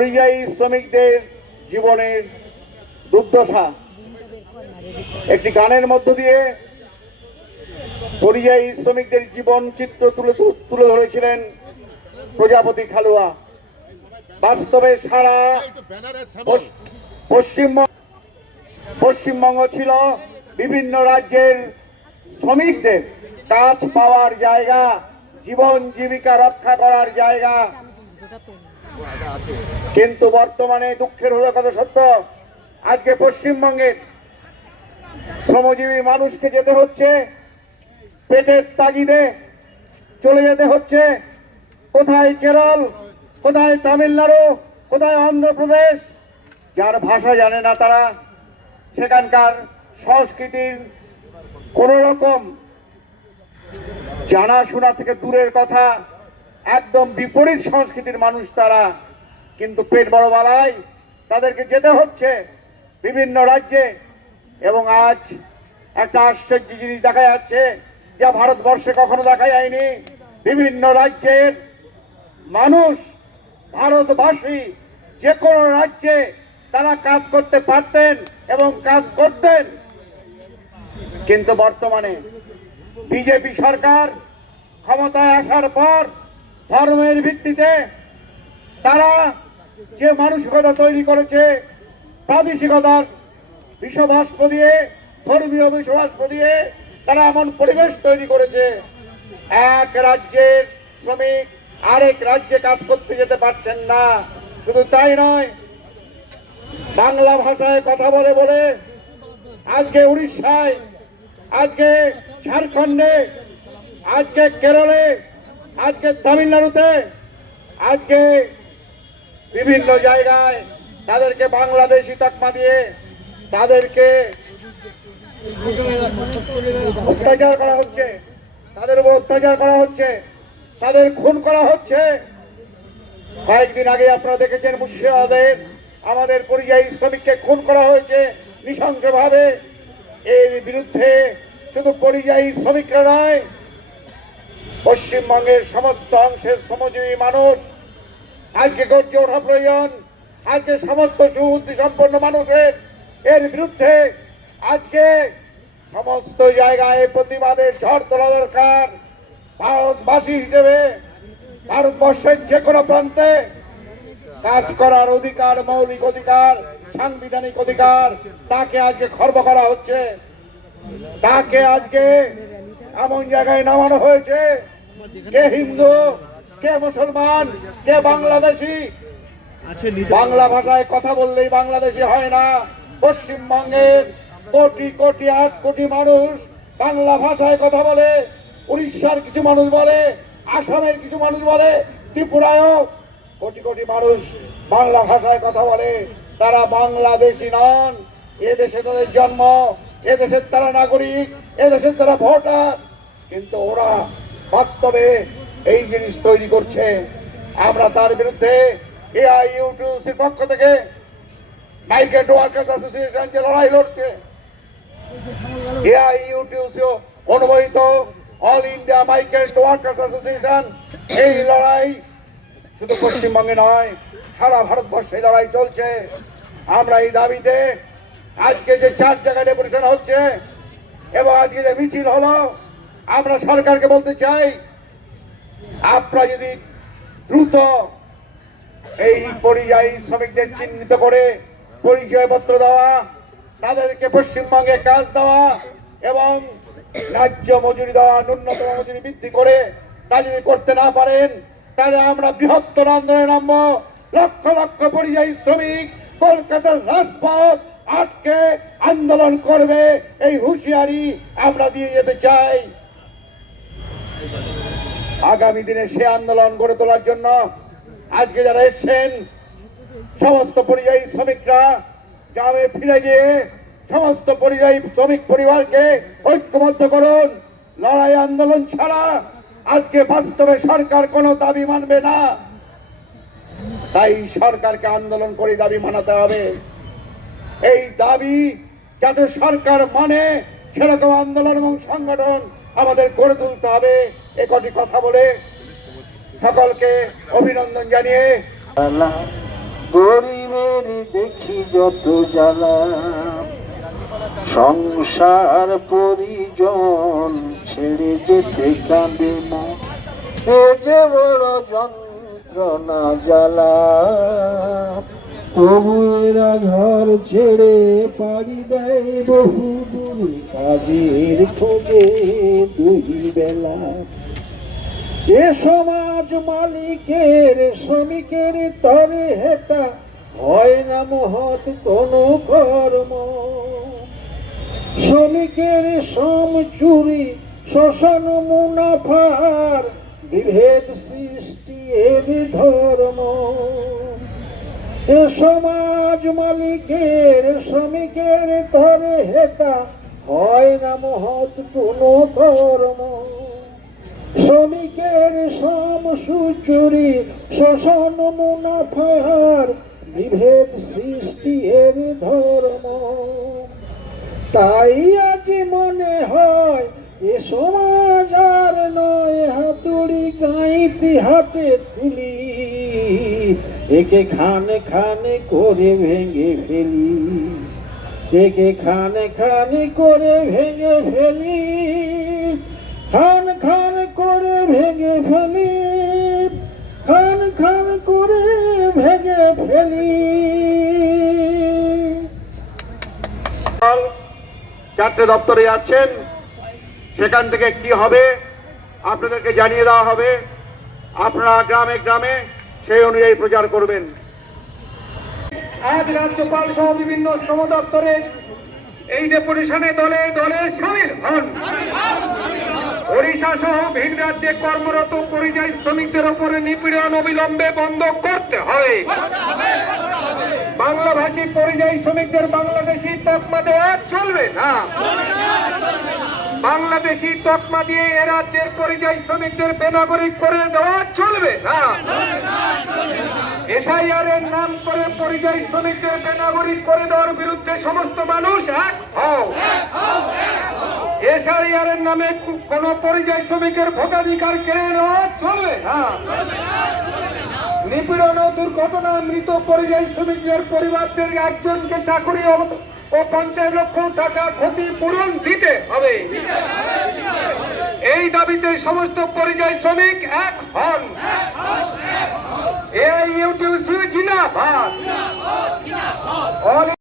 পরিযায়ী শ্রমিকদের জীবনের দুর্দশা একটি গানের মধ্য দিয়ে পরিযায়ী শ্রমিকদের জীবন চিত্র তুলে ধরেছিলেন প্রজাপতি খালুয়া। বাস্তবে সারা পশ্চিমবঙ্গ ছিল বিভিন্ন রাজ্যের শ্রমিকদের কাজ পাওয়ার জায়গা, জীবন জীবিকা রক্ষা করার জায়গা। কিন্তু বর্তমানে দুঃখের হলো কথা সত্য, আজকে পশ্চিমবঙ্গের শ্রমজীবী মানুষকে যেতে হচ্ছে পেটের তাগিদে, চলে যেতে হচ্ছে কোথায় কেরল, কোথায় তামিলনাড়ু, কোথায় অন্ধ্রপ্রদেশ। যার ভাষা জানে না তারা, সেখানকার সংস্কৃতির কোন রকম জানাশোনা থেকে দূরের কথা, একদম বিপরীত সংস্কৃতির মানুষ তারা। কিন্তু পেট বড় বালাই তাদেরকে যেতে হচ্ছে বিভিন্ন রাজ্যে। এবং আজ একটা আশ্চর্য জিনিস দেখা যাচ্ছে, যা ভারতবর্ষে কখনো দেখা যায়নি। বিভিন্ন রাজ্যের মানুষ, ভারতবাসী যে কোনো রাজ্যে তারা কাজ করতে পারতেন এবং কাজ করতেন। কিন্তু বর্তমানে বিজেপি সরকার ক্ষমতায় আসার পর ধর্মের ভিত্তিতে তারা যে মানসিকতা তৈরি করেছে, প্রাদেশিকতার বিষবাষ্প দিয়ে, ধর্মীয় বিষবাষ্প দিয়ে তারা এমন পরিবেশ তৈরি করেছে, এক রাজ্যের শ্রমিক আরেক রাজ্যে কাজ করতে যেতে পারছেন না। শুধু তাই নয়, বাংলা ভাষায় কথা বলে বলে আজকে উড়িষ্যায়, আজকে ঝাড়খণ্ডে, আজকে কেরলে, আজকে তামিলনাড়ুতে, আজকে বিভিন্ন জায়গায় তাদেরকে বাংলাদেশি তকমা দিয়ে তাদেরকে অত্যাচার করা হচ্ছে, তাদের উপর অত্যাচার করা হচ্ছে, তাদের খুন করা হচ্ছে। কয়েকদিন আগে আপনারা দেখেছেন মুর্শিদাবাদের আমাদের পরিযায়ী শ্রমিককে খুন করা হয়েছে নৃশংসভাবে। এর বিরুদ্ধে শুধু পরিযায়ী শ্রমিকরা নয়, পশ্চিমবঙ্গের সমস্ত অংশের শ্রমজীবী মানুষ আজকে গর্জে ওঠা প্রয়োজন। আজকে সমস্ত সুবুদ্ধি সম্পন্ন মানুষের এর বিরুদ্ধে আজকে সমস্ত জায়গায় প্রতিবাদের ঝড় তোলা দরকার। ভারতবাসী হিসেবে ভারতবর্ষের যে কোনো প্রান্তে কাজ করার অধিকার, মৌলিক অধিকার, সাংবিধানিক অধিকার, তাকে আজকে খর্ব করা হচ্ছে। তাকে আজকে এমন জায়গায় নামানো হয়েছে, কে হিন্দু, কে মুসলমান, কে বাংলাদেশি। বাংলা ভাষায় কথা বললেই বাংলাদেশি হয় না। পশ্চিমবঙ্গের কোটি কোটি 8 কোটি মানুষ বাংলা ভাষায় কথা বলে। উড়িষ্যার কিছু মানুষ বলে, আসামের কিছু মানুষ বলে, ত্রিপুরায়ও কোটি কোটি মানুষ বাংলা ভাষায় কথা বলে। তারা বাংলাদেশি নন। এদেশে তাদের জন্ম, এদেশের তারা নাগরিক, এদেশের তারা ভোটার। কিন্তু ওরা বাস্তবে এই জিনিস তৈরি করছে। আমরা তার বিরুদ্ধে এআইইউটিউসির পক্ষ থেকে মাইগ্রেন্ট ওয়ার্কার্স অ্যাসোসিয়েশন যে লড়াই লড়ছে, এআইইউটিউসি অনুমোদিত all India migrant workers association, এই লড়াই শুধু পশ্চিমবঙ্গে নয়, সারা ভারতবর্ষে লড়াই চলছে। আমরা এই দাবিতে আজকে যে 4 জায়গায় ডেপুটেশন হচ্ছে এবং আজকে যে মিছিল হলো, আমরা সরকারকে বলতে চাই, আপনারা যদি দ্রুত এই পরিযায়ী শ্রমিকদের চিহ্নিত করে পরিচয়পত্র দেওয়া, তাদেরকে পশ্চিমবঙ্গে কাজ দেওয়া এবং ন্যায্য মজুরি দেওয়া, ন্যূনতম মজুরি বৃদ্ধি করে তা যদি করতে না পারেন, তাহলে আমরা বৃহত্তর আন্দোলনে নামবো। লক্ষ লক্ষ পরিযায়ী শ্রমিক কলকাতার রাজপথ আটকে আন্দোলন করবে, এই হুঁশিয়ারি আমরা দিয়ে যেতে চাই। আগামী দিনে সে আন্দোলন গড়ে তোলার জন্য আজকে যারা এসছেন, সমস্ত পরিযায়ী শ্রমিকরা গ্রামে ফিরে গিয়ে সমস্ত পরিযায়ী শ্রমিক পরিবারকে ঐক্যবদ্ধ করুন। লড়াই আন্দোলন ছাড়া আজকে বাস্তবে সরকার কোনো দাবি মানবে না। তাই সরকারকে আন্দোলন করে দাবি মানাতে হবে। এই দাবি যাতে সরকার মানে, সেরকম আন্দোলন এবং সংগঠন আমাদের গড়ে তুলতে হবে। এ কটি কথা বলে সকলকে অভিনন্দন জানিয়ে গরিবের দেখি যত জ্বালা, সংসার পরিজন ছেড়ে যেতে কাঁদে না, এ যে বড় যন্ত্রণা জ্বালা। তবু এরা ঘর ছেড়ে পাড়ি দেয় বহু দূরে, কাজের খোঁজে দুই বেলা। এ সমাজ মালিকের শ্রমিকের তরে হেতা, হয় না মহৎ কোনো কর্ম। শ্রমিকের শ্রম চুরি, শোষণ মুনাফার, বিভেদ সৃষ্টি এর ধর্ম। এ সমাজ মালিকের শ্রমিকের তরে হেতা, হয় না মহৎ কোনো কর্ম। শ্রমিকের শ্রম সুচুরি, শোষণ মুনাফার, বিভেদ সৃষ্টি এর ধর্ম। তাই আজ মনে হয় এ সমাজ আর নয়, হাতুড়ি গাইতে হাতে তুলি, একে খানে খানে করে ভেঙে ফেলি, একে খানে খানে করে ভেঙে ফেলি, খান খান করে ভেঙে ফেলি, খান খান করে ভেঙে ফেলি। চারটে দপ্তরে যাচ্ছেন, সেখান থেকে কি হবে আপনাদেরকে জানিয়ে দেওয়া হবে। আপনারা গ্রামে গ্রামে সেই অনুযায়ী প্রচার করবেন। আজ রাজ্যপাল সহ বিভিন্ন শ্রম দপ্তরে এই ডেপুটেশনে দলে দলে সামিল হন। ওড়িশা সহ ভিন রাজ্যে কর্মরত পরিযায়ী শ্রমিকদের উপরে নিপীড়ন অবিলম্বে বন্ধ করতে হবে। বাংলাভাষী পরিযায়ী শ্রমিকদের বাংলাদেশি তকমা দেওয়া চলবে না। বাংলাদেশি তকমা দিয়ে এ রাজ্যের পরিযায়ী শ্রমিকদের বেনাগরিক করে দেওয়া চলবে না। এসআইআর এর নাম করে পরিযায়ী শ্রমিকদের বেনাগরিক করে দেওয়ার বিরুদ্ধে সমস্ত মানুষ এক হও। এসআইআর এর নামে কোন পরিযায়ী শ্রমিকের ভোটাধিকার কেড়ে নেওয়া চলবে না। নিপীড়ন ও দুর্ঘটনা মৃত পরিযায়ী শ্রমিকদের পরিবারদের একজনকে চাকরি ও 50 লক্ষ টাকা ক্ষতিপূরণ দিতে হবে। এই দাবিতে সমস্ত পরিযায়ী শ্রমিক এক হন। এই ইউটিউব জিন্দাবাদ।